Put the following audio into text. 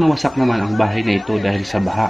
Nawasak naman ang bahay na ito dahil sa baha.